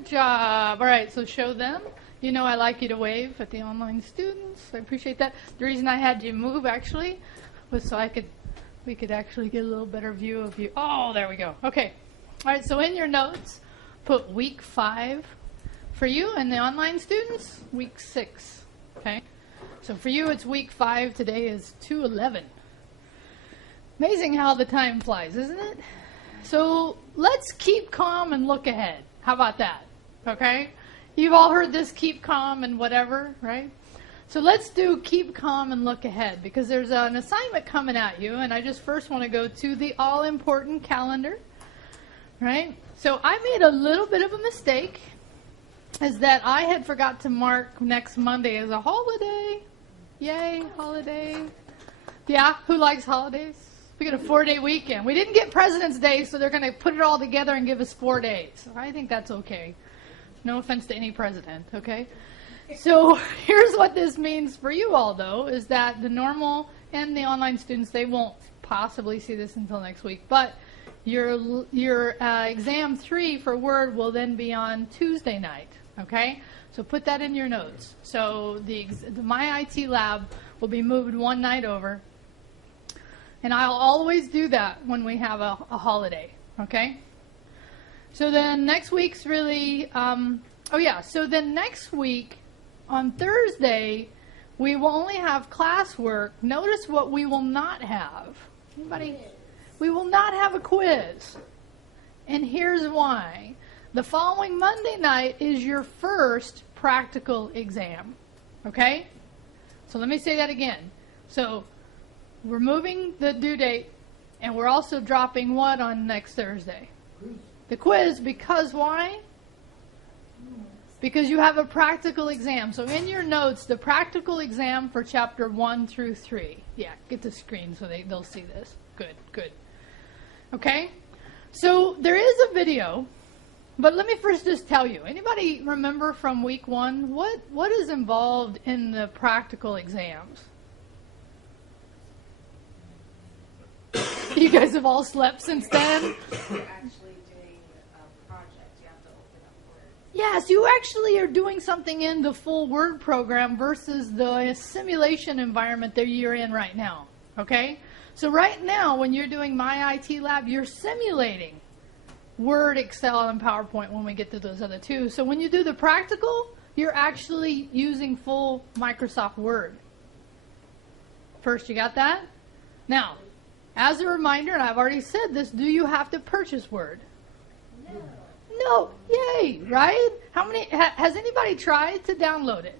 Good job. All right, so show them. You know I like you to wave at the online students. I appreciate that. The reason I had you move, actually, was so we could actually get a little better view of you. Oh, there we go. Okay. All right, so in your notes, put week 5 for you, and the online students, week 6. Okay? So for you, it's week 5. Today is 2/11. Amazing how the time flies, isn't it? So let's keep calm and look ahead. How about that? Okay? You've all heard this, keep calm and whatever, right? So let's do keep calm and look ahead, because there's an assignment coming at you, and I just first want to go to the all-important calendar, right? So I made a little bit of a mistake, is that I had forgot to mark next Monday as a holiday. Yay, holiday. Yeah, who likes holidays? We get a 4-day weekend. We didn't get President's Day, so they're going to put it all together and give us 4 days. I think that's okay. No offense to any president, okay? So here's what this means for you all, though, is that the normal and the online students, they won't possibly see this until next week. But your exam 3 for Word will then be on Tuesday night, okay? So put that in your notes. So the MyITLab will be moved one night over. And I'll always do that when we have a holiday, okay? So then next week's really, so then next week on Thursday, we will only have classwork. Notice what we will not have. Anybody? We will not have a quiz. And here's why. The following Monday night is your first practical exam, okay? So let me say that again. So we're moving the due date, and we're also dropping what on next Thursday? The quiz, because why? Because you have a practical exam. So in your notes, the practical exam for chapter 1 through 3. Yeah, get the screen so they'll see this. Good, good. Okay? So there is a video, but let me first just tell you. Anybody remember from week 1, what is involved in the practical exams? You guys have all slept since then? You're actually doing a project. You have to open up Word. Yes, you actually are doing something in the full Word program versus the simulation environment that you're in right now. Okay? So right now, when you're doing MyITLab, you're simulating Word, Excel, and PowerPoint when we get to those other two. So when you do the practical, you're actually using full Microsoft Word. First, you got that? Now, as a reminder, and I've already said this, do you have to purchase Word? No. No. Yay, right? How many? Has anybody tried to download it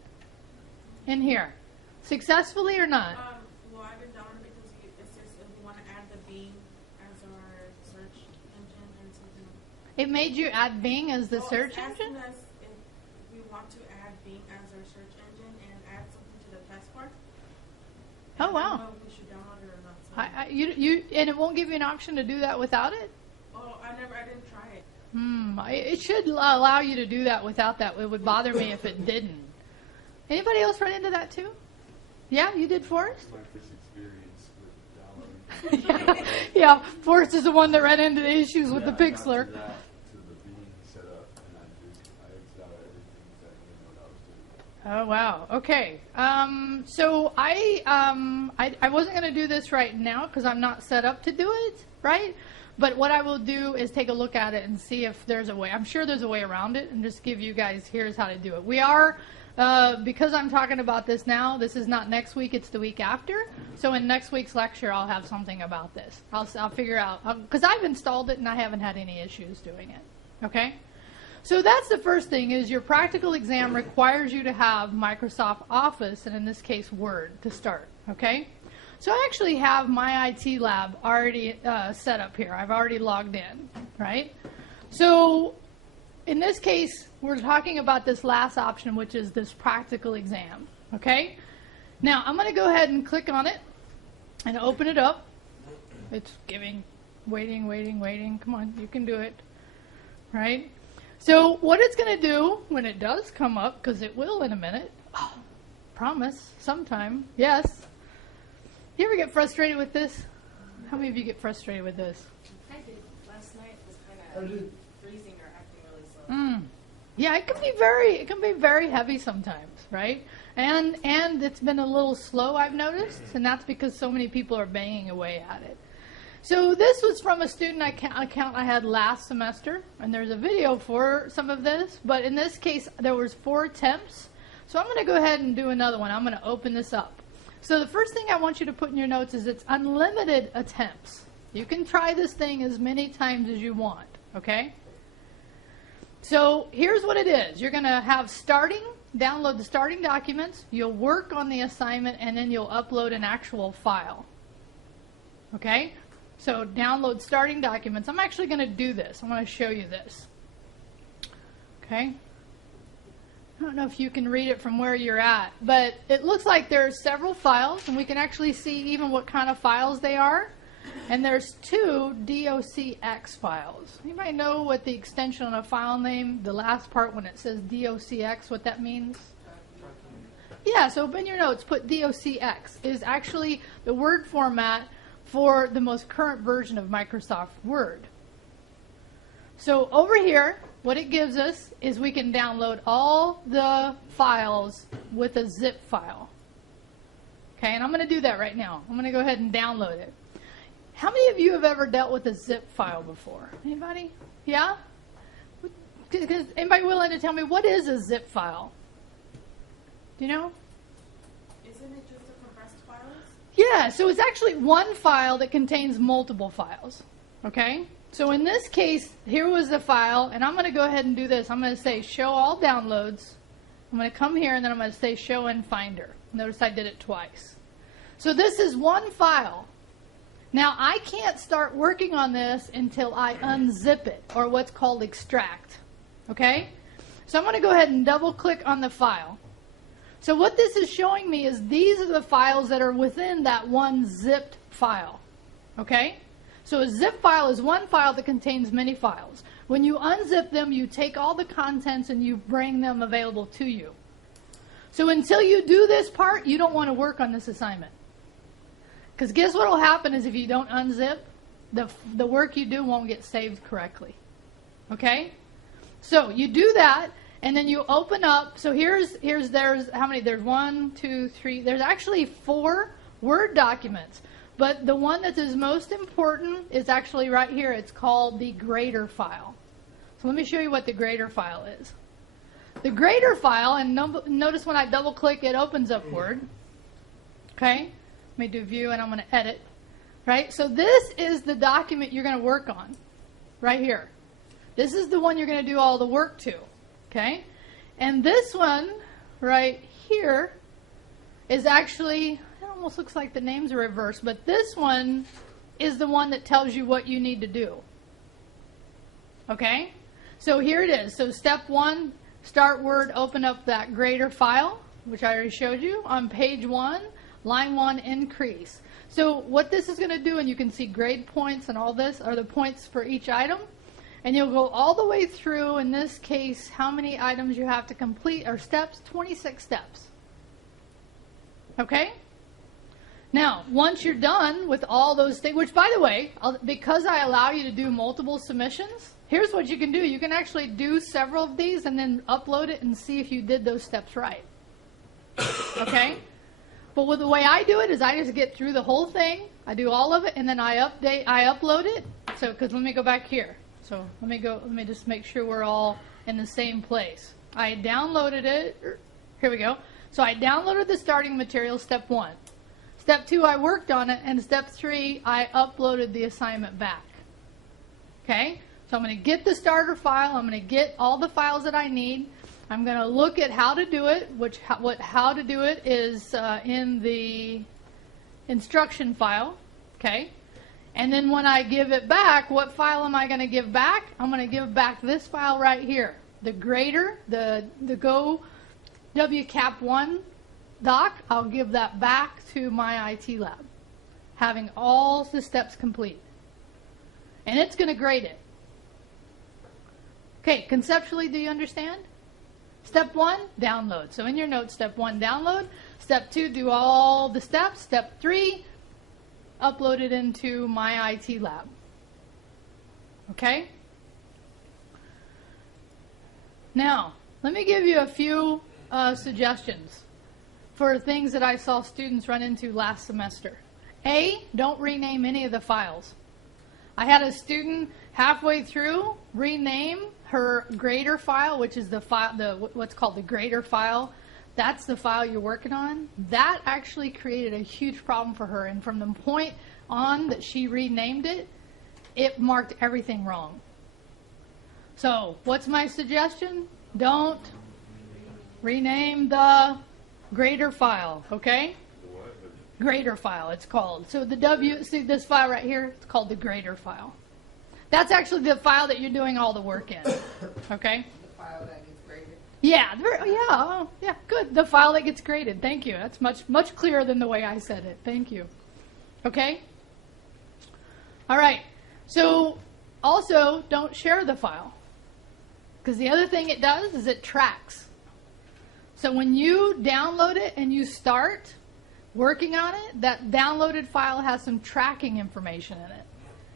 in here? Successfully or not? Well, I didn't download it because it says if we want to add the Bing as our search engine and something. It made you add Bing as the search it's engine? asking us if we want to add Bing as our search engine and add something to the taskbar. Oh, wow. I don't know if we should download it or not. So. And it won't give you an option to do that without it? Oh, I didn't try it. It should allow you to do that without that. It would bother me if it didn't. Anybody else run into that too? Yeah, you did, Forrest? My first experience with downloading. Yeah, Forrest is the one that ran into the issues with the Pixlr. To the Bing setup, and I exited out everything that I didn't know what I was doing. Oh, wow. Okay. So I wasn't going to do this right now because I'm not set up to do it, right? But what I will do is take a look at it and see if there's a way. I'm sure there's a way around it, and just give you guys, here's how to do it. We are, because I'm talking about this now, this is not next week, it's the week after. So in next week's lecture, I'll have something about this. I'll figure out, because I've installed it and I haven't had any issues doing it. Okay? So that's the first thing, is your practical exam requires you to have Microsoft Office, and in this case, Word, to start. Okay? So I actually have MyITLab already set up here. I've already logged in, right? So in this case, we're talking about this last option, which is this practical exam, okay? Now, I'm going to go ahead and click on it and open it up. It's waiting. Come on, you can do it, right? So what it's going to do when it does come up, because it will in a minute, promise, sometime, yes. You ever get frustrated with this? How many of you get frustrated with this? I did. Last night was kind of freezing or acting really slow. Yeah, it can be very heavy sometimes, right? And it's been a little slow, I've noticed, and that's because so many people are banging away at it. So this was from a student account I had last semester, and there's a video for some of this, but in this case there was 4 attempts. So I'm going to go ahead and do another one. I'm going to open this up. So the first thing I want you to put in your notes is it's unlimited attempts. You can try this thing as many times as you want, okay? So here's what it is. You're going to have download the starting documents, you'll work on the assignment, and then you'll upload an actual file. Okay? So download starting documents. I'm actually going to do this. I'm going to show you this. Okay? I don't know if you can read it from where you're at, but it looks like there's several files, and we can actually see even what kind of files they are. And there's 2 docx files. Anybody know what the extension on a file name, the last part when it says docx, what that means? Yeah, so in your notes, put docx is actually the word format for the most current version of Microsoft Word. So over here, what it gives us is we can download all the files with a zip file. Okay, and I'm going to do that right now. I'm going to go ahead and download it. How many of you have ever dealt with a zip file before? Anybody? Yeah? Is anybody willing to tell me what is a zip file? Do you know? Isn't it just the compressed files? Yeah, so it's actually one file that contains multiple files. Okay? So in this case, here was the file, and I'm going to go ahead and do this. I'm going to say show all downloads. I'm going to come here, and then I'm going to say show in Finder. Notice I did it twice. So this is one file. Now, I can't start working on this until I unzip it, or what's called extract. Okay? So I'm going to go ahead and double-click on the file. So what this is showing me is these are the files that are within that one zipped file. Okay? So a zip file is one file that contains many files. When you unzip them, you take all the contents and you bring them available to you. So until you do this part, you don't want to work on this assignment. Because guess what will happen is if you don't unzip, the work you do won't get saved correctly. Okay? So you do that, and then you open up. So there's how many? There's 1, 2, 3. There's actually 4 Word documents. But the one that is most important is actually right here. It's called the grader file. So let me show you what the grader file is. The grader file, and notice when I double click, it opens up Word. Okay? Let me do view, and I'm going to edit. Right? So this is the document you're going to work on. Right here. This is the one you're going to do all the work to. Okay? And this one right here is actually, it almost looks like the names are reversed, but this one is the one that tells you what you need to do. Okay? So here it is. So step 1, start Word, open up that grader file, which I already showed you, on page 1, line 1, increase. So what this is going to do, and you can see grade points and all this, are the points for each item. And you'll go all the way through, in this case, how many items you have to complete, or steps, 26 steps. Okay? Now, once you're done with all those things, which by the way, because I allow you to do multiple submissions, here's what you can do. You can actually do several of these and then upload it and see if you did those steps right. Okay? But with the way I do it is I just get through the whole thing, I do all of it, and then I upload it. So, because let me go back here. So let me just make sure we're all in the same place. I downloaded it. Here we go. So I downloaded the starting material, step 1. Step 2, I worked on it, and step 3, I uploaded the assignment back. Okay? So I'm going to get the starter file. I'm going to get all the files that I need. I'm going to look at how to do it, how to do it is in the instruction file. Okay? And then when I give it back, what file am I going to give back? I'm going to give back this file right here. The grader, the Go WCAP1 doc, I'll give that back to MyITLab, having all the steps complete. And it's going to grade it. Okay, conceptually, do you understand? Step 1, download. So in your notes, step 1, download. Step 2, do all the steps. Step 3, upload it into MyITLab. Okay? Now, let me give you a few suggestions for things that I saw students run into last semester. A, don't rename any of the files. I had a student halfway through rename her grader file, which is the file, what's called the grader file. That's the file you're working on. That actually created a huge problem for her, and from the point on that she renamed it, it marked everything wrong. So, what's my suggestion? Don't rename the grader file, okay? Grader file, it's called. So see this file right here? It's called the grader file. That's actually the file that you're doing all the work in, okay? The file that gets graded. Yeah, good. The file that gets graded. Thank you. That's much clearer than the way I said it. Thank you. Okay? All right. So also, don't share the file. Because the other thing it does is it tracks. So when you download it and you start working on it, that downloaded file has some tracking information in it.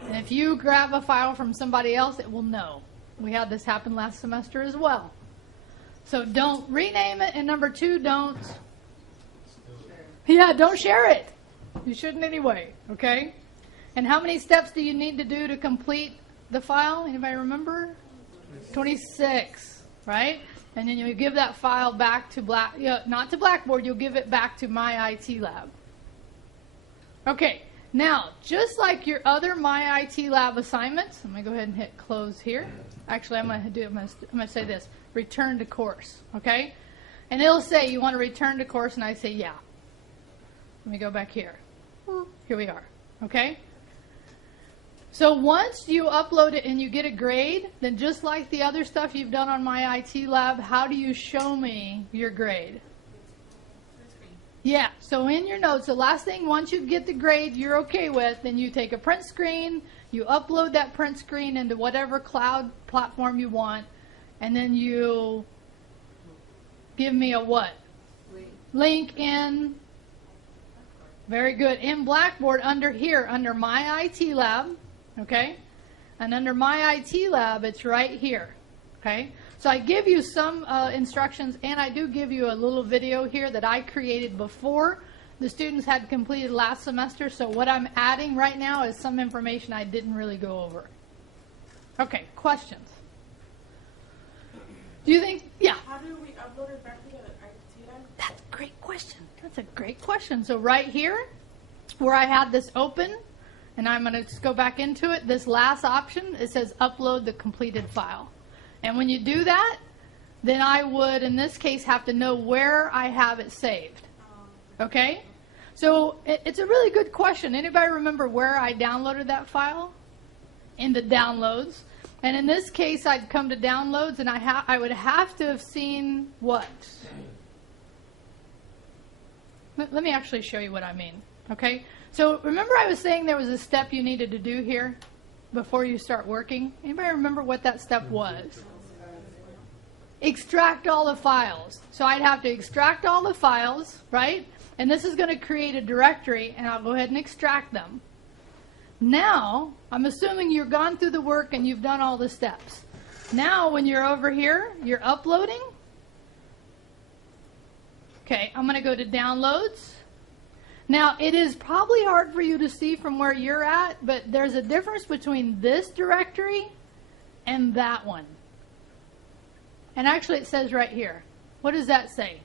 And if you grab a file from somebody else, it will know. We had this happen last semester as well. So don't rename it, and number 2, don't share it. You shouldn't anyway, okay? And how many steps do you need to do to complete the file? Anybody remember? 26, right? And then you give that file back to not to Blackboard, you'll give it back to MyITLab. Okay, now, just like your other MyITLab assignments, I'm going to go ahead and hit close here. Actually, I'm going to say this, return to course, okay? And it'll say, you want to return to course, and I say, yeah. Let me go back here. Here we are, okay? So once you upload it and you get a grade, then just like the other stuff you've done on MyITLab, how do you show me your grade? Yeah, so in your notes, the last thing, once you get the grade you're okay with, then you take a print screen, you upload that print screen into whatever cloud platform you want, and then you give me a what? Link in, very good, in Blackboard under here, under MyITLab, okay? And under MyITLab, it's right here, okay? So I give you some instructions, and I do give you a little video here that I created before the students had completed last semester. So what I'm adding right now is some information I didn't really go over. Okay, questions? Do you think, yeah? How do we upload it back to the ITLab? That's a great question. That's a great question. So right here, where I had this open, and I'm going to just go back into it, this last option, it says upload the completed file. And when you do that, then I would, in this case, have to know where I have it saved. Okay? So it's a really good question. Anybody remember where I downloaded that file? In the downloads. And in this case, I'd come to downloads, and I would have to have seen what? Let me actually show you what I mean. Okay? So remember I was saying there was a step you needed to do here before you start working? Anybody remember what that step was? Extract all the files. So I'd have to extract all the files, right? And this is going to create a directory, and I'll go ahead and extract them. Now, I'm assuming you've gone through the work and you've done all the steps. Now, when you're over here, you're uploading. Okay, I'm going to go to downloads. Now, it is probably hard for you to see from where you're at, but there's a difference between this directory and that one. And actually, it says right here. What does that say?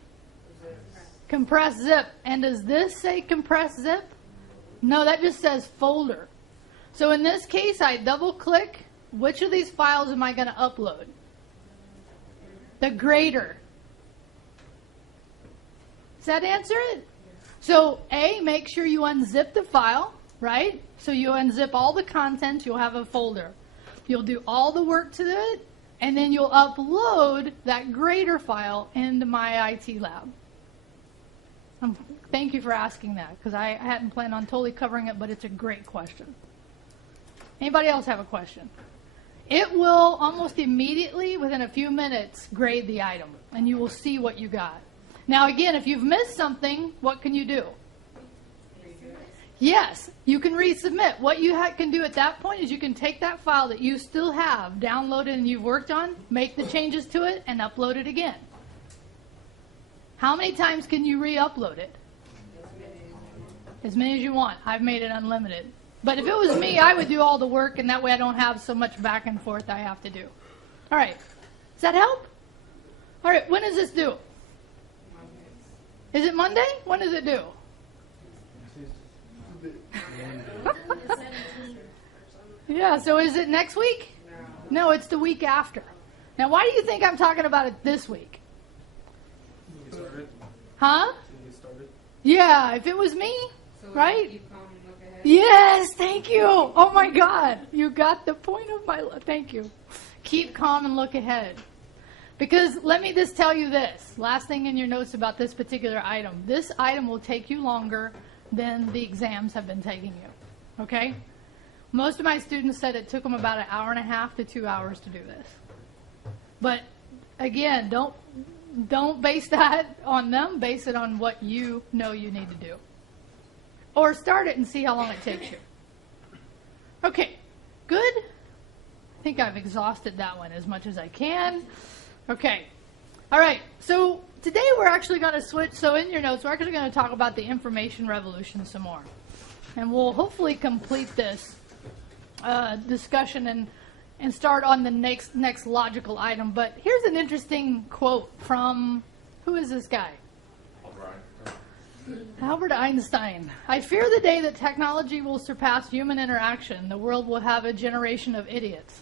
Compress zip. And does this say compress zip? No, that just says folder. So in this case, I double-click. Which of these files am I going to upload? The grader. Does that answer it? So A, make sure you unzip the file, right? So you unzip all the contents, you'll have a folder. You'll do all the work to it, and then you'll upload that grader file into MyITLab. Thank you for asking that, because I hadn't planned on totally covering it, but it's a great question. Anybody else have a question? It will almost immediately, within a few minutes, grade the item, and you will see what you got. Now, again, if you've missed something, what can you do? Yes, you can resubmit. What you can do at that point is you can take that file that you still have downloaded and you've worked on, make the changes to it, and upload it again. How many times can you re-upload it? As many as you want. I've made it unlimited. But if it was me, I would do all the work, and that way I don't have so much back and forth I have to do. All right. Does that help? All right. When is this due? Is it Monday? When does it due? Yeah, so is it next week? No, it's the week after. Now, why do you think I'm talking about it this week? Huh? Yeah, if it was me, right? Yes, thank you. Oh my God, you got the point of my life. Thank you. Keep calm and look ahead. Because let me just tell you this. Last thing in your notes about this particular item. This item will take you longer than the exams have been taking you. Okay? Most of my students said it took them about an hour and a half to 2 hours to do this. But again, don't base that on them. Base it on what you know you need to do. Or start it and see how long it takes you. Okay, good. I think I've exhausted that one as much as I can. Okay, all right. So today we're actually going to switch. So in your notes, we're actually going to talk about the information revolution some more. And we'll hopefully complete this discussion and start on the next logical item. But here's an interesting quote from, who is this guy? Albert Einstein. I fear the day that technology will surpass human interaction. The world will have a generation of idiots.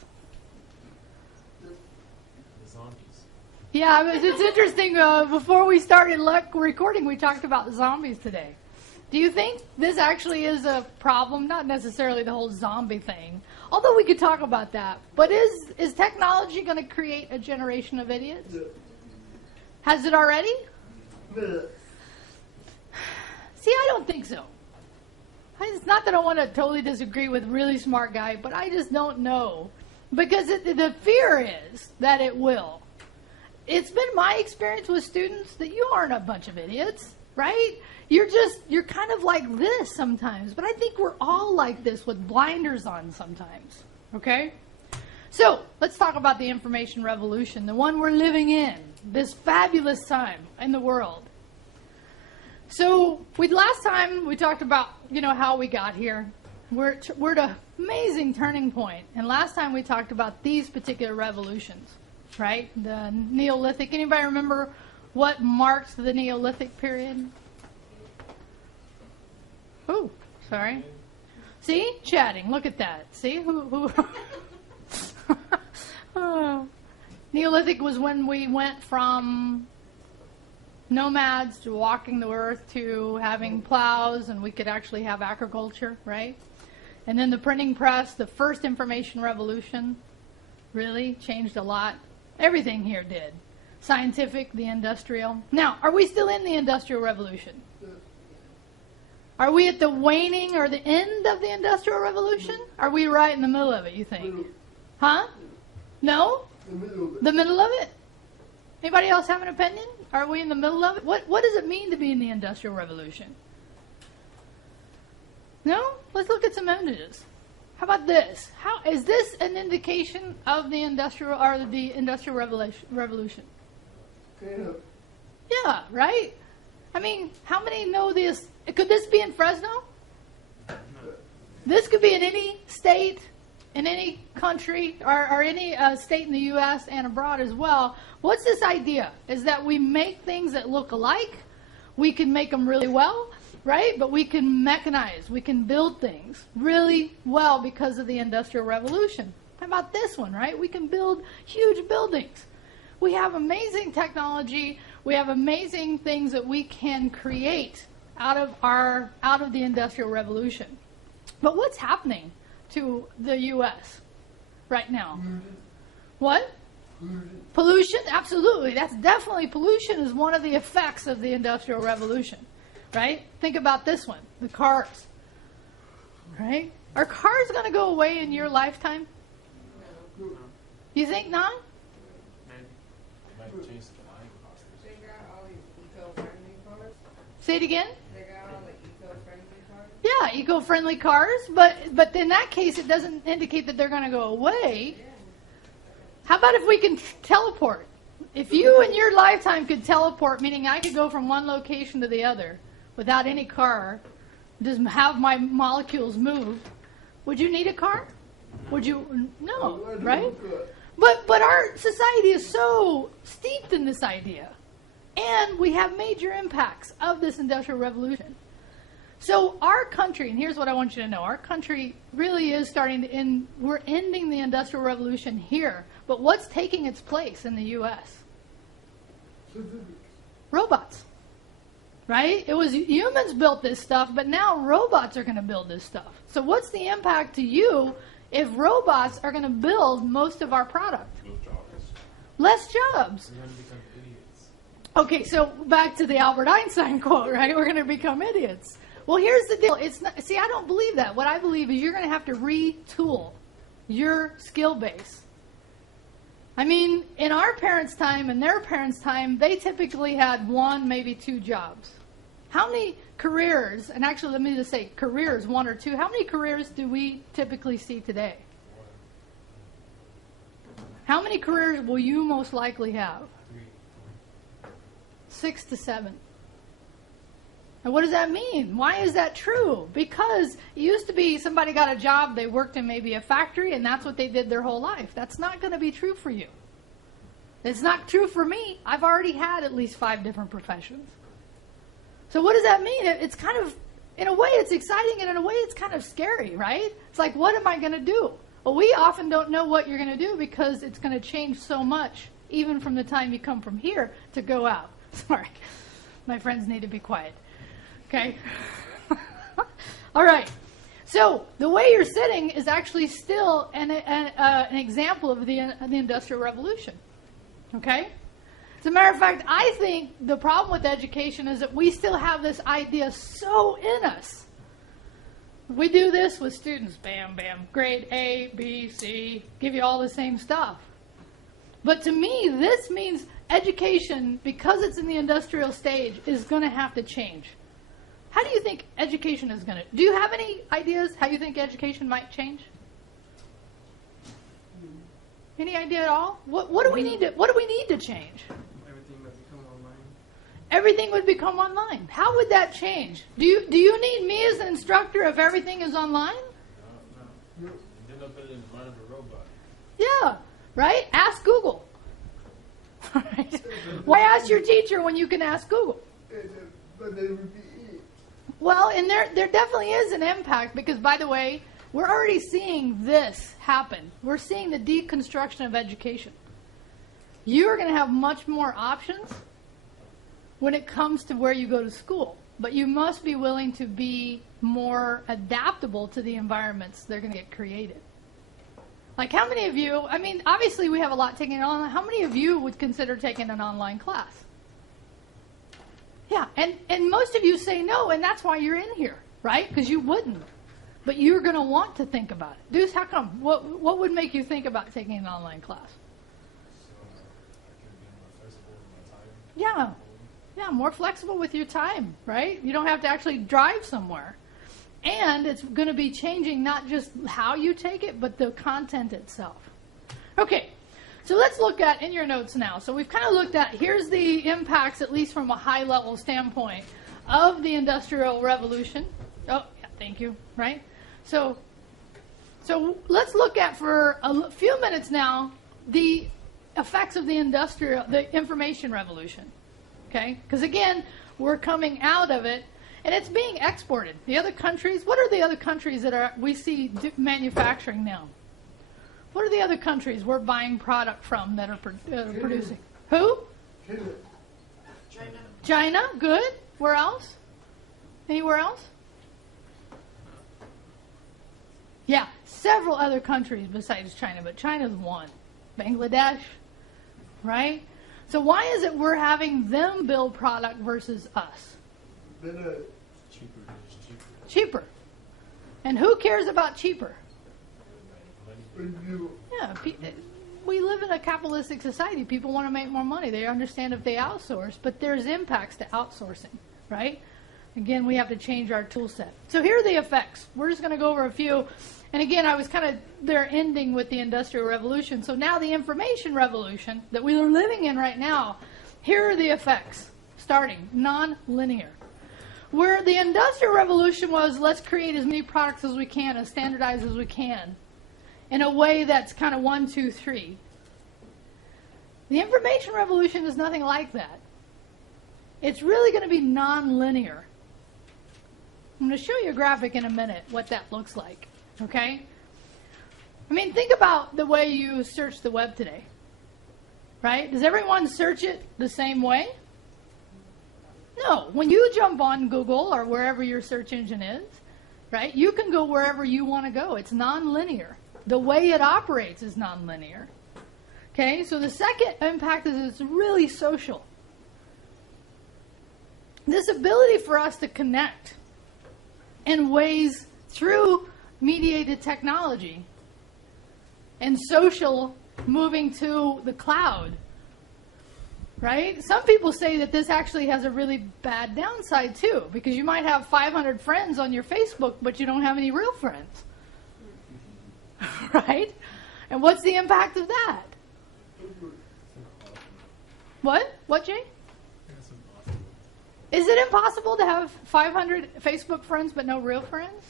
Yeah, it's interesting. Before we started recording, we talked about zombies today. Do you think this actually is a problem? Not necessarily the whole zombie thing, although we could talk about that. But is technology going to create a generation of idiots? Has it already? See, I don't think so. It's not that I want to totally disagree with really smart guy, but I just don't know. Because the fear is that it will. It's been my experience with students that you aren't a bunch of idiots, right? You're kind of like this sometimes, but I think we're all like this with blinders on sometimes, okay? So let's talk about the information revolution, the one we're living in, this fabulous time in the world. So last time we talked about, how we got here. We're at an amazing turning point. And last time we talked about these particular revolutions, right? The Neolithic. Anybody remember what marks the Neolithic period? Oh, sorry. See? Chatting. Look at that. See? Who? Oh. Neolithic was when we went from nomads to walking the earth to having plows, and we could actually have agriculture, right? And then the printing press, the first information revolution, really changed a lot. Everything here did. Scientific, the industrial. Now, are we still in the Industrial Revolution? Are we at the waning or the end of the Industrial Revolution? Are we right in the middle of it, you think? Huh? No? The middle of it? Anybody else have an opinion? Are we in the middle of it? What does it mean to be in the Industrial Revolution? No? Let's look at some images. How about this? How is this an indication of the Industrial Revolution? Yeah, right? I mean, how many know this? Could this be in Fresno? This could be in any state, in any country, or any state in the U.S. and abroad as well. What's this idea? Is that we make things that look alike. We can make them really well, right? But we can mechanize. We can build things really well because of the Industrial Revolution. How about this one, right? We can build huge buildings. We have amazing technology. We have amazing things that we can create out of the Industrial Revolution. But what's happening to the U.S. right now? What? Pollution? Absolutely. That's definitely, pollution is one of the effects of the Industrial Revolution, right? Think about this one, the cars, right? Are cars going to go away in your lifetime? You think not? They got all these eco-friendly cars. Say it again? They got all the eco-friendly cars. Yeah, eco-friendly cars, but in that case, it doesn't indicate that they're going to go away. How about if we can teleport? If you in your lifetime could teleport, meaning I could go from one location to the other without any car, just have my molecules move, would you need a car? Would you? No, right? But our society is so steeped in this idea, and we have major impacts of this industrial revolution. So our country, and here's what I want you to know, our country really is starting to end, we're ending the industrial revolution here, but what's taking its place in the U.S.? Robots, right? It was humans built this stuff, but now robots are going to build this stuff. So what's the impact to you if robots are going to build most of our product? Less jobs. We're going to become idiots. Okay, so back to the Albert Einstein quote, right? We're going to become idiots. Well, here's the deal. It's not, see, I don't believe that. What I believe is you're going to have to retool your skill base. I mean, in our parents' time and their parents' time, they typically had one, maybe two jobs. How many careers, and actually let me just say careers, one or two, how many careers do we typically see today? How many careers will you most likely have? 6 to 7. And what does that mean? Why is that true? Because it used to be somebody got a job, they worked in maybe a factory, and that's what they did their whole life. That's not going to be true for you. It's not true for me. I've already had at least 5 different professions. So what does that mean? It's kind of, in a way, it's exciting, and in a way, it's kind of scary, right? It's like, what am I going to do? Well, we often don't know what you're going to do because it's going to change so much, even from the time you come from here to go out. Sorry. My friends need to be quiet. Okay? All right. So the way you're sitting is actually still an example of the Industrial Revolution. Okay? As a matter of fact, I think the problem with education is that we still have this idea so in us. We do this with students. Bam, bam. Grade A, B, C. Give you all the same stuff. But to me, this means education, because it's in the industrial stage, is going to have to change. How do you think education is going to... Do you have any ideas how you think education might change? Any idea at all? What do we need to change? Everything would become online. Everything would become online. How would that change? Do you need me as an instructor if everything is online? No. Then they'll put it in the mind of a robot. Yeah, right? Ask Google. Right? Why ask your teacher when you can ask Google? But they would be it. Well, and there definitely is an impact because, by the way, we're already seeing this happen. We're seeing the deconstruction of education. You are going to have much more options when it comes to where you go to school, but you must be willing to be more adaptable to the environments that are going to get created. Like how many of you, I mean, obviously we have a lot taking it online. How many of you would consider taking an online class? Yeah, and most of you say no, and that's why you're in here, right? Because you wouldn't. But you're going to want to think about it. Deuce, how come? What would make you think about taking an online class? So I can be more flexible with my time. Yeah, more flexible with your time, right? You don't have to actually drive somewhere. And it's going to be changing not just how you take it, but the content itself. Okay, so let's look at, in your notes now, so we've kind of looked at, here's the impacts, at least from a high-level standpoint, of the Industrial Revolution. Oh, yeah, thank you, right? So let's look at, for a few minutes now, the effects of the information revolution. Okay? Because again, we're coming out of it, and it's being exported. The other countries, what are the other countries that we see manufacturing now? What are the other countries we're buying product from that are producing? Who? China. China, good. Where else? Anywhere else? Yeah, several other countries besides China, but China's one. Bangladesh, right? So why is it we're having them build product versus us? Cheaper. It's cheaper. Cheaper. And who cares about cheaper? Money. Yeah, we live in a capitalistic society. People want to make more money. They understand if they outsource, but there's impacts to outsourcing, right? Again, we have to change our tool set. So here are the effects. We're just going to go over a few. And again, I was kind of there ending with the Industrial Revolution. So now the information revolution that we are living in right now, here are the effects. Starting, non-linear. Where the Industrial Revolution was, let's create as many products as we can, as standardized as we can, in a way that's kind of 1, 2, 3. The information revolution is nothing like that. It's really going to be non-linear. I'm going to show you a graphic in a minute what that looks like. Okay? I mean, think about the way you search the web today. Right? Does everyone search it the same way? No. When you jump on Google or wherever your search engine is, right, you can go wherever you want to go. It's non-linear. The way it operates is non-linear. Okay? So the second impact is it's really social. This ability for us to connect in ways through mediated technology and social moving to the cloud, right? Some people say that this actually has a really bad downside too, because you might have 500 friends on your Facebook, but you don't have any real friends, right? And what's the impact of that? What, Jay? Is it impossible to have 500 Facebook friends but no real friends?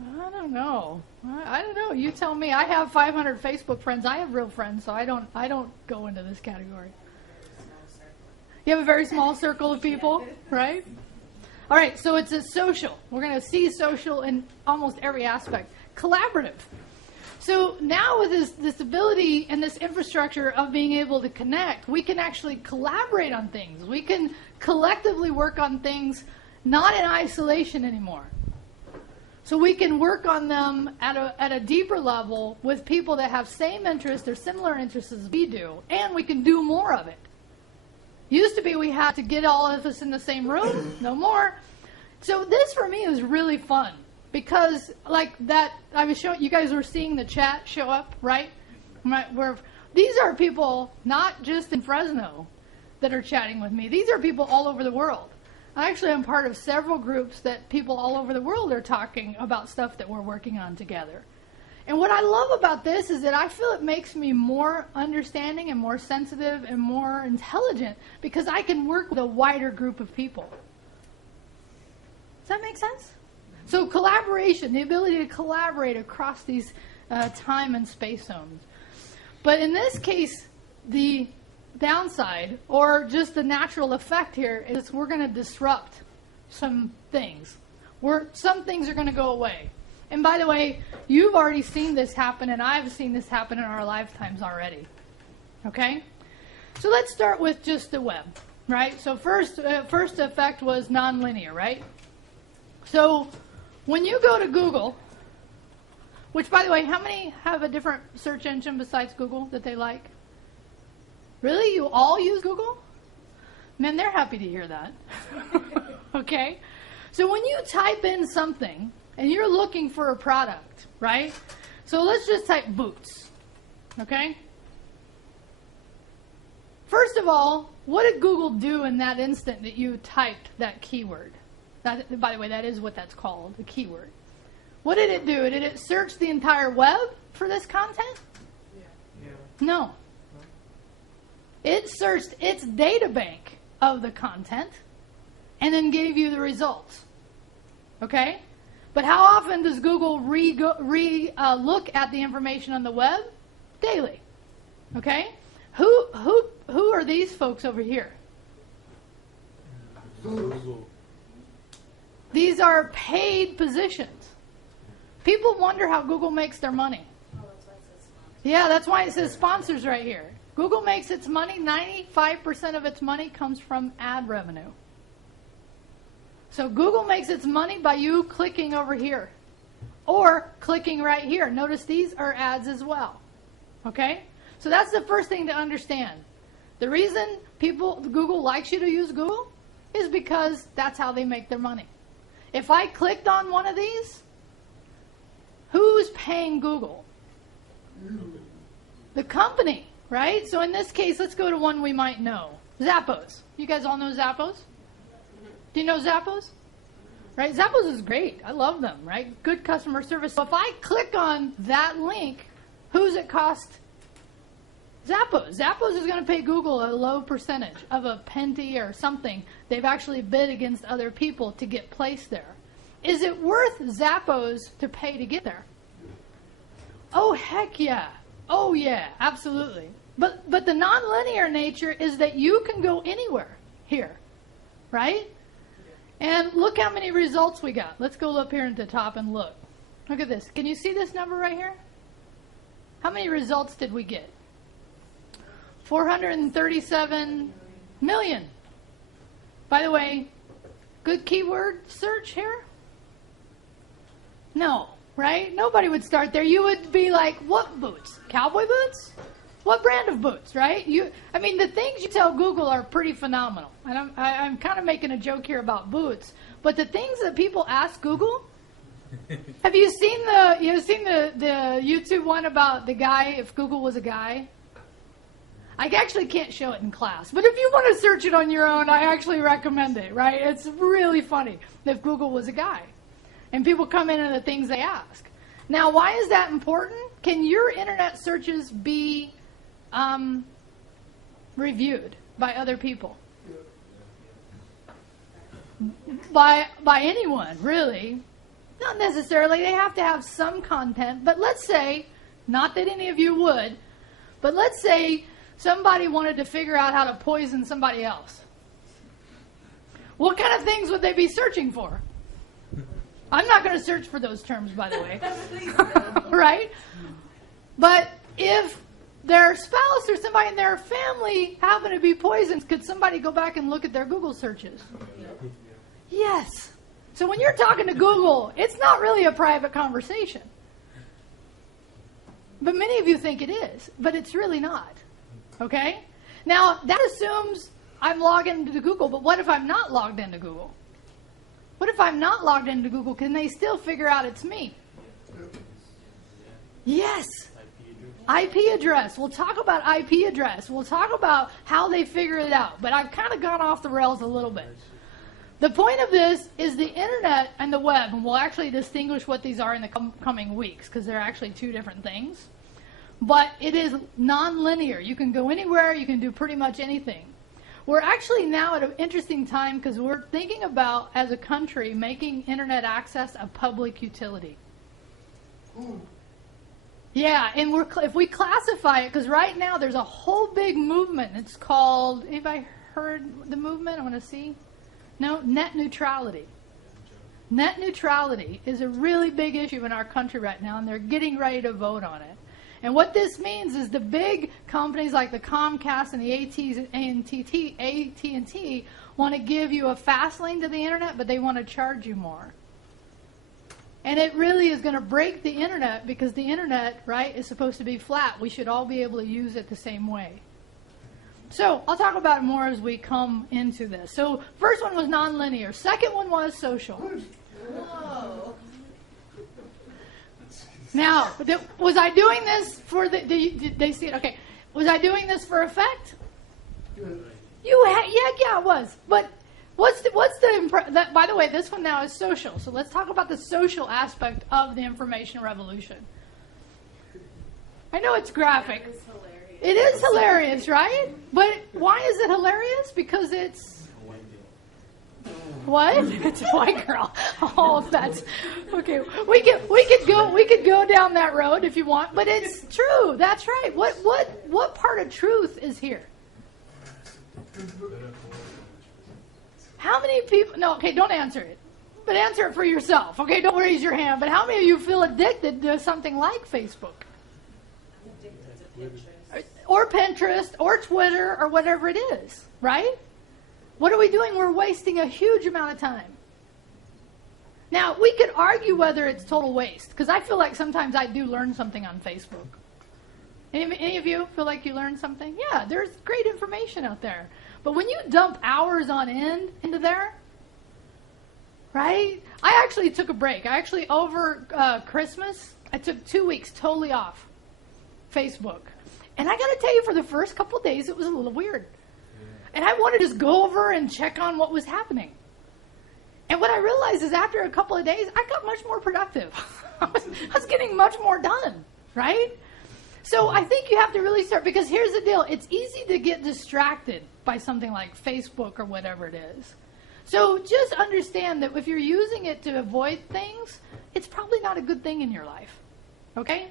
I don't know. I don't know. You tell me. I have 500 Facebook friends. I have real friends, so I don't go into this category. You have a very small circle of people, right? All right, so it's a social. We're going to see social in almost every aspect. Collaborative. So now with this ability and this infrastructure of being able to connect, we can actually collaborate on things. We can collectively work on things not in isolation anymore. So we can work on them at a deeper level with people that have same interests or similar interests as we do, and we can do more of it. Used to be we had to get all of us in the same room, no more. So this for me is really fun. Because, like that, I was showing you guys were seeing the chat show up, right? Where these are people not just in Fresno that are chatting with me. These are people all over the world. I actually am part of several groups that people all over the world are talking about stuff that we're working on together. And what I love about this is that I feel it makes me more understanding and more sensitive and more intelligent because I can work with a wider group of people. Does that make sense? So collaboration, the ability to collaborate across these time and space zones. But in this case, the downside, or just the natural effect here, is we're going to disrupt some things. Some things are going to go away. And by the way, you've already seen this happen, and I've seen this happen in our lifetimes already. Okay? So let's start with just the web, right? So first effect was nonlinear, right? So when you go to Google, which, by the way, how many have a different search engine besides Google that they like? Really? You all use Google? Man, they're happy to hear that. Okay? So when you type in something, and you're looking for a product, right? So let's just type boots. Okay? First of all, what did Google do in that instant that you typed that keyword? By the way, that is what that's called, a keyword. What did it do? Did it search the entire web for this content? Yeah. No. It searched its data bank of the content and then gave you the results. Okay? But how often does Google look at the information on the web? Daily. Okay? Who are these folks over here? Google. These are paid positions. People wonder how Google makes their money. Oh, that's why it says sponsor. Yeah, that's why it says sponsors right here. Google makes its money, 95% of its money comes from ad revenue. So Google makes its money by you clicking over here or clicking right here. Notice these are ads as well. Okay? So that's the first thing to understand. The reason Google likes you to use Google is because that's how they make their money. If I clicked on one of these, who's paying Google? The company, right? So in this case, let's go to one we might know. Zappos. You guys all know Zappos? Do you know Zappos? Right? Zappos is great. I love them, right? Good customer service. So if I click on that link, who's it cost? Zappos. Zappos is going to pay Google a low percentage of a penny or something. They've actually bid against other people to get placed there. Is it worth Zappos to pay to get there? Oh, heck yeah. Oh, yeah, absolutely. But the nonlinear nature is that you can go anywhere here, right? And look how many results we got. Let's go up here at the top and look. Look at this. Can you see this number right here? How many results did we get? 437 million. By the way, good keyword search here? No, right? Nobody would start there. You would be like, what boots? Cowboy boots? What brand of boots, right? I mean, the things you tell Google are pretty phenomenal. And I'm kind of making a joke here about boots. But the things that people ask Google, have you seen the YouTube one about the guy, if Google was a guy? I actually can't show it in class. But if you want to search it on your own, I actually recommend it, right? It's really funny if Google was a guy. And people come in and the things they ask. Now, why is that important? Can your internet searches be reviewed by other people? By anyone, really. Not necessarily. They have to have some content. But let's say, not that any of you would, but let's say somebody wanted to figure out how to poison somebody else. What kind of things would they be searching for? I'm not going to search for those terms, by the way. Right? But if their spouse or somebody in their family happened to be poisoned, could somebody go back and look at their Google searches? Yes. So when you're talking to Google, it's not really a private conversation. But many of you think it is, but it's really not. Okay? Now, that assumes I'm logged into Google, but what if I'm not logged into Google? What if I'm not logged into Google? Can they still figure out it's me? Yes. IP address. We'll talk about IP address. We'll talk about how they figure it out. But I've kind of gone off the rails a little bit. The point of this is the internet and the web, and we'll actually distinguish what these are in the coming weeks because they're actually two different things. But it is non-linear. You can go anywhere. You can do pretty much anything. We're actually now at an interesting time because we're thinking about, as a country, making internet access a public utility. Yeah, and if we classify it, because right now there's a whole big movement. It's called, anybody heard the movement? I want to see. No, net neutrality. Net neutrality is a really big issue in our country right now, and they're getting ready to vote on it. And what this means is the big companies like the Comcast and the AT&T want to give you a fast lane to the internet, but they want to charge you more. And it really is going to break the internet because the internet, right, is supposed to be flat. We should all be able to use it the same way. So I'll talk about it more as we come into this. So first one was nonlinear. Second one was social. Whoa. Now, was I doing this for the? Did they see it? Okay. Was I doing this for effect? Yeah, it was. But what's the? By the way, this one now is social. So let's talk about the social aspect of the information revolution. I know it's graphic. That is hilarious. It is hilarious, right? But why is it hilarious? Because it's. What? It's a white girl. Oh, that's okay. We could go down that road if you want, but it's true. That's right. What part of truth is here? How many people? No, okay, don't answer it, but answer it for yourself. Okay, don't raise your hand. But how many of you feel addicted to something like Facebook, I'm addicted to Pinterest. or Pinterest, or Twitter, or whatever it is? Right? What are we doing? We're wasting a huge amount of time. Now, we could argue whether it's total waste, because I feel like sometimes I do learn something on Facebook. Any of you feel like you learned something? Yeah, there's great information out there. But when you dump hours on end into there, right? I actually took a break. Over Christmas, I took 2 weeks totally off Facebook. And I got to tell you, for the first couple of days, it was a little weird. And I wanted to just go over and check on what was happening. And what I realized is after a couple of days, I got much more productive. I was getting much more done, right? So I think you have to really start, because here's the deal. It's easy to get distracted by something like Facebook or whatever it is. So just understand that if you're using it to avoid things, it's probably not a good thing in your life, okay?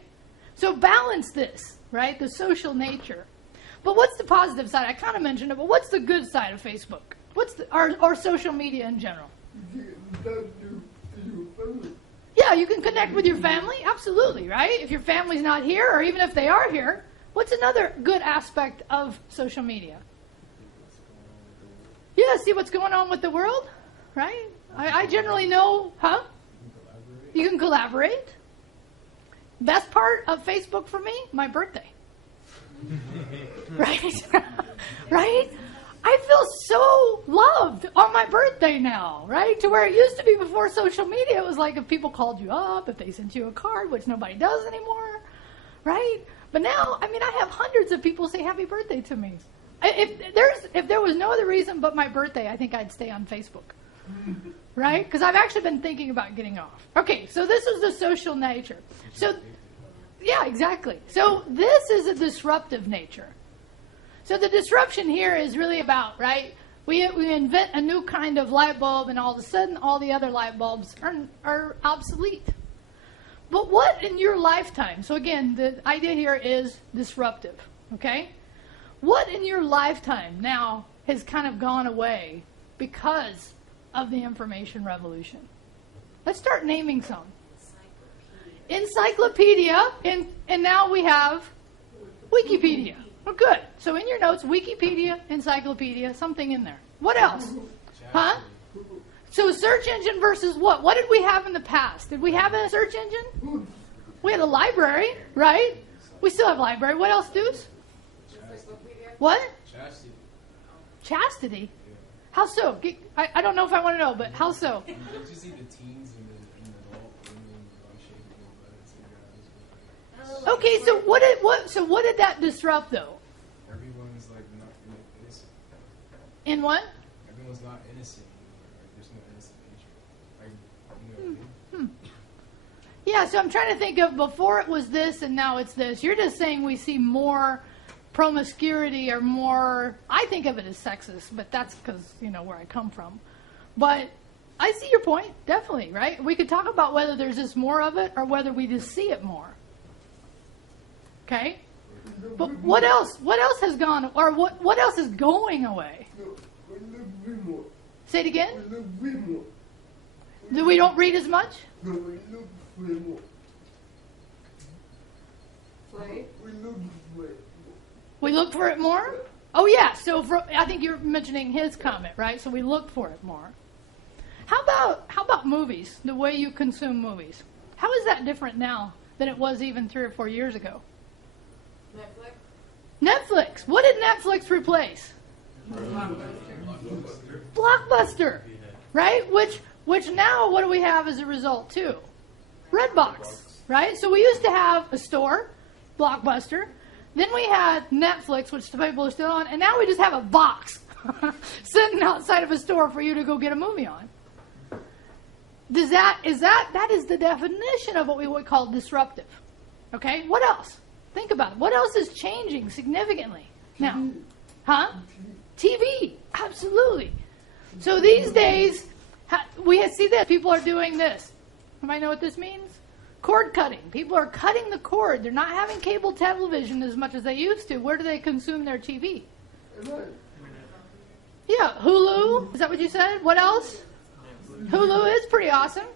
So balance this, right, the social nature. But what's the positive side? I kind of mentioned it, but what's the good side of Facebook? Or social media in general? Yeah, you can connect with your family, absolutely, right? If your family's not here, or even if they are here, what's another good aspect of social media? Yeah, see what's going on with the world, right? I generally know, huh? You can collaborate. Best part of Facebook for me, my birthday. Right? Right? I feel so loved on my birthday now, right? To where it used to be before social media, it was like if people called you up, if they sent you a card, which nobody does anymore, right? But now, I mean, I have hundreds of people say happy birthday to me. If there was no other reason but my birthday, I think I'd stay on Facebook, right? Because I've actually been thinking about getting off. Okay, so this is the social nature. So, yeah, exactly. So this is a disruptive nature. So the disruption here is really about, right, we invent a new kind of light bulb, and all of a sudden all the other light bulbs are obsolete. But what in your lifetime, so again, the idea here is disruptive, okay? What in your lifetime now has kind of gone away because of the information revolution? Let's start naming some. Encyclopedia, and now we have Wikipedia. Oh, good. So in your notes, Wikipedia, encyclopedia, something in there. What else? Huh? So search engine versus what? What did we have in the past? Did we have a search engine? We had a library, right? We still have a library. What else, dudes? What? Chastity. Chastity? How so? I don't know if I want to know, but how so? Did you see the teens and the adult women shaking their butts? Okay, so what did that disrupt though? Everyone's like not innocent. In what? Everyone's not innocent. Like, there's no innocent nature. Like, you know what I mean? Yeah, so I'm trying to think of before it was this and now it's this. You're just saying we see more promiscuity or more, I think of it as sexist, but that's because, where I come from. But I see your point, definitely, right? We could talk about whether there's just more of it or whether we just see it more. Okay? But what else? What else has gone, or what else is going away? Say it again? Do we don't read as much? We look for it more? Oh, yeah. So I think you're mentioning his comment, right? So we look for it more. How about movies, the way you consume movies? How is that different now than it was even 3 or 4 years ago? Netflix. What did Netflix replace? Blockbuster. Right? Which now, what do we have as a result, too? Redbox. Right? So we used to have a store, Blockbuster. Then we had Netflix, which the people are still on, and now we just have a box sitting outside of a store for you to go get a movie on. That is the definition of what we would call disruptive. Okay? What else? Think about it. What else is changing significantly now? Huh? TV. Absolutely. So these days, we see this. People are doing this. Anybody know what this means? Cord cutting. People are cutting the cord. They're not having cable television as much as they used to. Where do they consume their TV? Yeah, Hulu. Is that what you said? What else? Hulu is pretty awesome.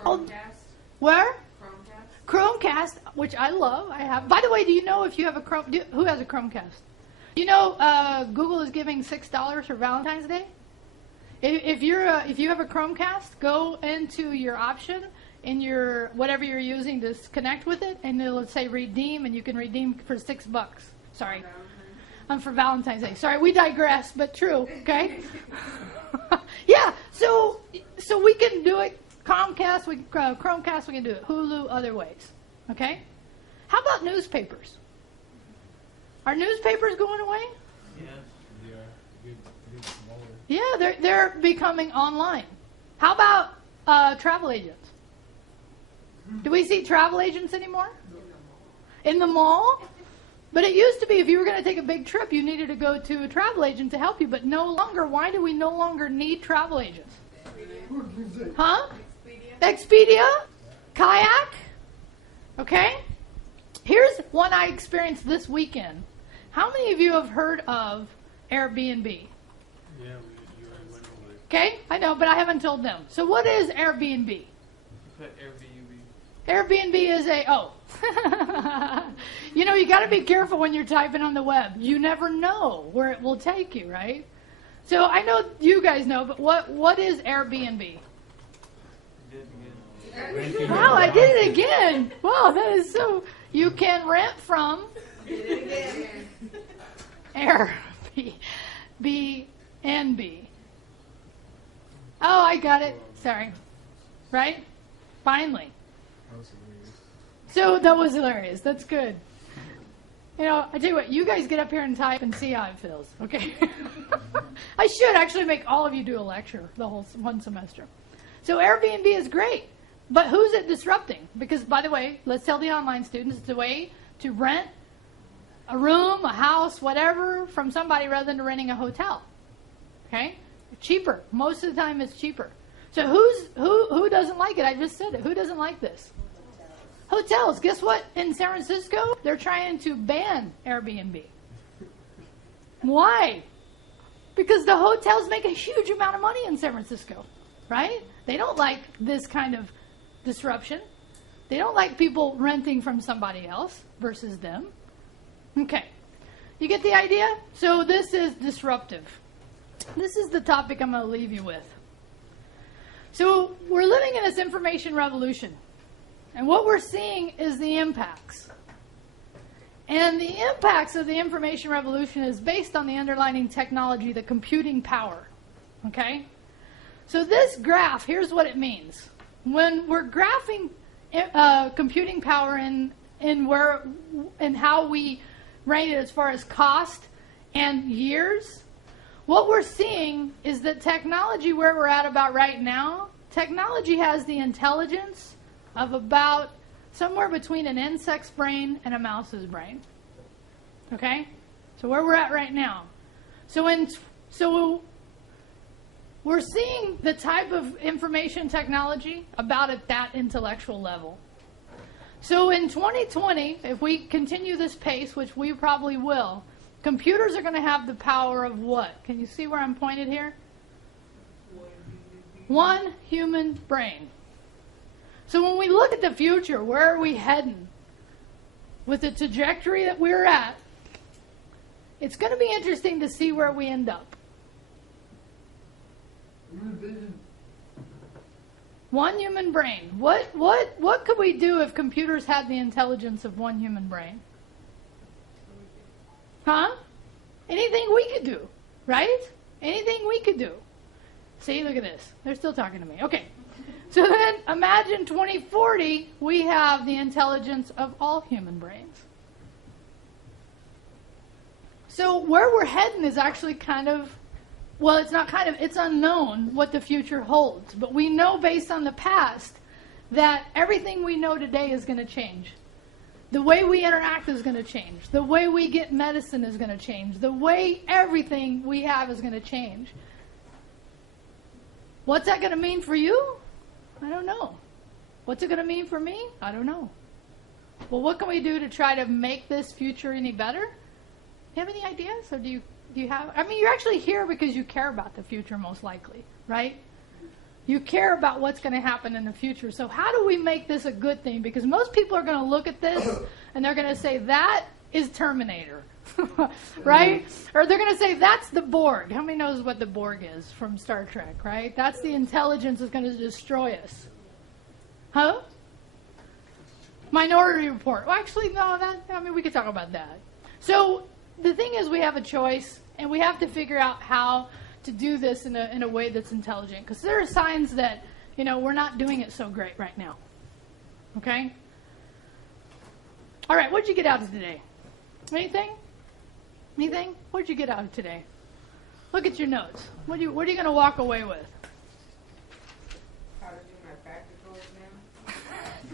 Chromecast. Where? Chromecast. Chromecast, which I love. I have. By the way, do you know if you have a who has a Chromecast? You know, Google is giving $6 for Valentine's Day. If you have a Chromecast, go into your option in your whatever you're using to connect with it, and it'll say redeem, and you can redeem for $6. Sorry, for Valentine's Day. Sorry, we digress, but true. Okay. Yeah. So we can do it. Chromecast, we can do it. Hulu, other ways. Okay. How about newspapers? Are newspapers going away? Yeah. They are. They're smaller. Yeah, they're becoming online. How about travel agents? Do we see travel agents anymore? In the mall? But it used to be if you were going to take a big trip, you needed to go to a travel agent to help you. But no longer. Why do we no longer need travel agents? Huh? Expedia? Kayak? Okay. Here's one I experienced this weekend. How many of you have heard of Airbnb? Yeah, you already went over it. Okay, I know, but I haven't told them. So what is Airbnb? Put Airbnb. Airbnb is you know, you got to be careful when you're typing on the web. You never know where it will take you, right? So I know you guys know, but what is Airbnb? Wow, I did it again. Wow, that is so. You can rent from Airbnb. Oh, I got it. Sorry. Right? Finally. That was hilarious. So that was hilarious. That's good. You know, I tell you what, you guys get up here and type and see how it feels, okay? I should actually make all of you do a lecture the whole one semester. So Airbnb is great, but who's it disrupting? Because, by the way, let's tell the online students it's a way to rent a room, a house, whatever, from somebody rather than renting a hotel, okay? Cheaper. Most of the time it's cheaper. So who doesn't like it? I just said it. Who doesn't like this? Hotels. Guess what? In San Francisco, they're trying to ban Airbnb. Why? Because the hotels make a huge amount of money in San Francisco, right? They don't like this kind of disruption. They don't like people renting from somebody else versus them. Okay. You get the idea? So this is disruptive. This is the topic I'm going to leave you with. So we're living in this information revolution. And what we're seeing is the impacts. And the impacts of the information revolution is based on the underlying technology, the computing power. Okay? So this graph, here's what it means. When we're graphing computing power in how we rate it as far as cost and years, what we're seeing is that technology, where we're at about right now, technology has the intelligence of about somewhere between an insect's brain and a mouse's brain. Okay? So where we're at right now. So we're seeing the type of information technology about at that intellectual level. So in 2020, if we continue this pace, which we probably will, computers are going to have the power of what? Can you see where I'm pointed here? One human brain. So when we look at the future, where are we heading? With the trajectory that we're at, it's going to be interesting to see where we end up. One human brain. What could we do if computers had the intelligence of one human brain? Huh? Anything we could do, right? Anything we could do. See, look at this. They're still talking to me. Okay. So then imagine 2040, we have the intelligence of all human brains. So where we're heading is actually kind of, well, it's not kind of, it's unknown what the future holds. But we know based on the past that everything we know today is going to change. The way we interact is going to change. The way we get medicine is going to change. The way everything we have is going to change. What's that going to mean for you? I don't know. What's it going to mean for me? I don't know. Well, what can we do to try to make this future any better? Do you have any ideas? Or do you have? I mean, you're actually here because you care about the future, most likely, right? You care about what's going to happen in the future. So how do we make this a good thing? Because most people are going to look at this and they're going to say, that is Terminator, right? Or they're going to say, that's the Borg. How many knows what the Borg is from Star Trek, right? That's the intelligence that's going to destroy us. Huh? Minority Report. Well, actually, no, we could talk about that. So the thing is, we have a choice, and we have to figure out how to do this in a way that's intelligent. Because there are signs that, we're not doing it so great right now. Okay? All right, what'd you get out of today? Anything? Anything? What'd you get out of today? Look at your notes. What are you going to walk away with?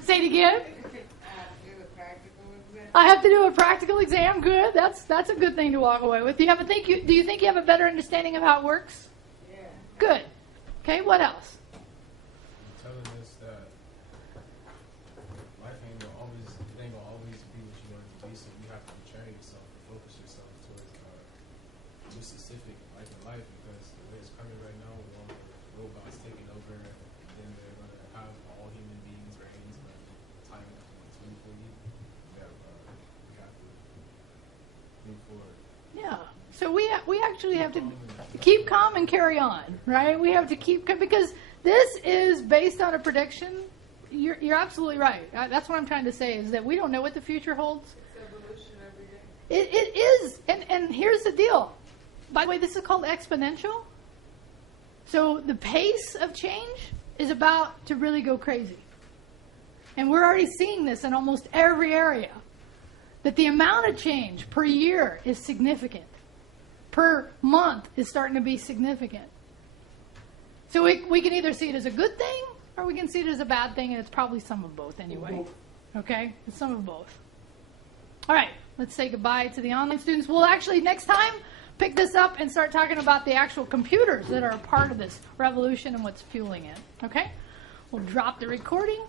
Say it again. Do a practical exam. I have to do a practical exam. Good. That's a good thing to walk away with. Do you think you have a better understanding of how it works? Yeah. Good. Okay. What else? Telling us that life ain't gonna always be what you want it to be, so you have to train yourself and focus yourself towards too specific in life, because the way it's coming right now with all the robots taking over, and then they're gonna have all human beings' brains by time in 2040. That we have to move forward. Yeah. So we actually have to keep calm and carry on, right? We have to keep, because this is based on a prediction. You're absolutely right. That's what I'm trying to say, is that we don't know what the future holds. It's evolution every day. It is. And here's the deal. By the way, this is called exponential. So the pace of change is about to really go crazy. And we're already seeing this in almost every area. That the amount of change per year is significant. Per month is starting to be significant. So we can either see it as a good thing, or we can see it as a bad thing, and it's probably some of both anyway. Okay? It's some of both. All right, let's say goodbye to the online students. We'll actually, next time, pick this up and start talking about the actual computers that are a part of this revolution and what's fueling it. Okay? We'll drop the recording.